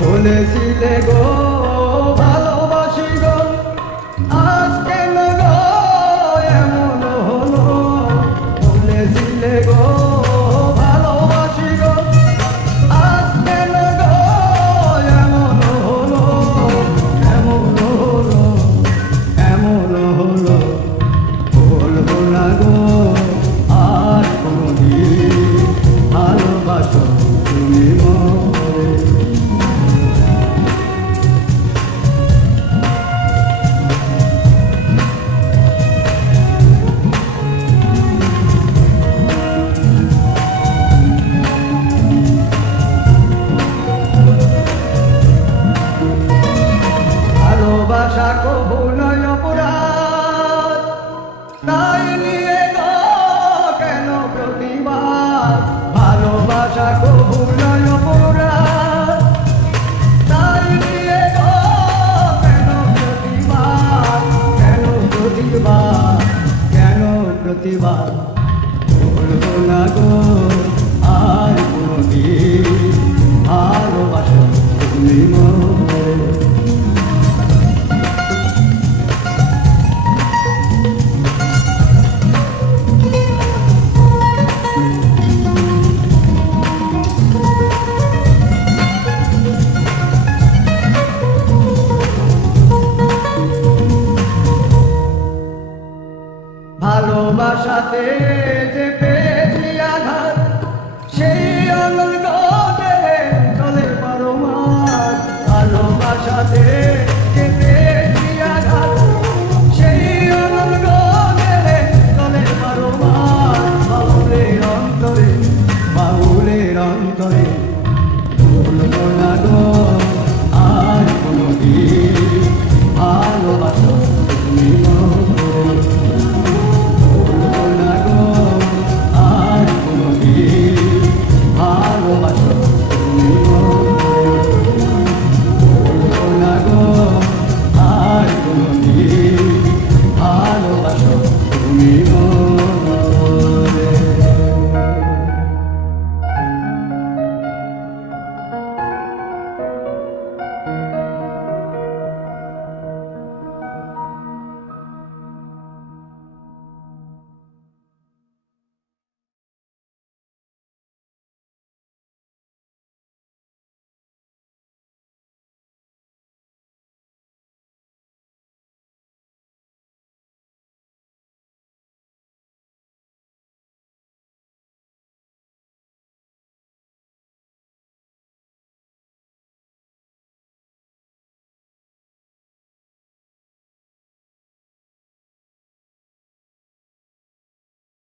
বলেছিলে গো ভালোবাসি গো, আজ কেন গো এমন হলো? বলেছিলে গো ভালোবাসি গো, আজ কেন গো এমন হলো? এমন হলো, এমন হলো। বলবো না গো আর কোনদিন ভালোবাসো তুমি মরে। ভালোবাসা কবু নয় অপরাধ, তাই নিয়ে গো কেন প্রতিবাদ? ভালোবাসা কবু নয় অপরাধ, তাই নিয়ে গো কেন প্রতিবাদ? কেন প্রতিবাদ? কেন প্রতিবাদ?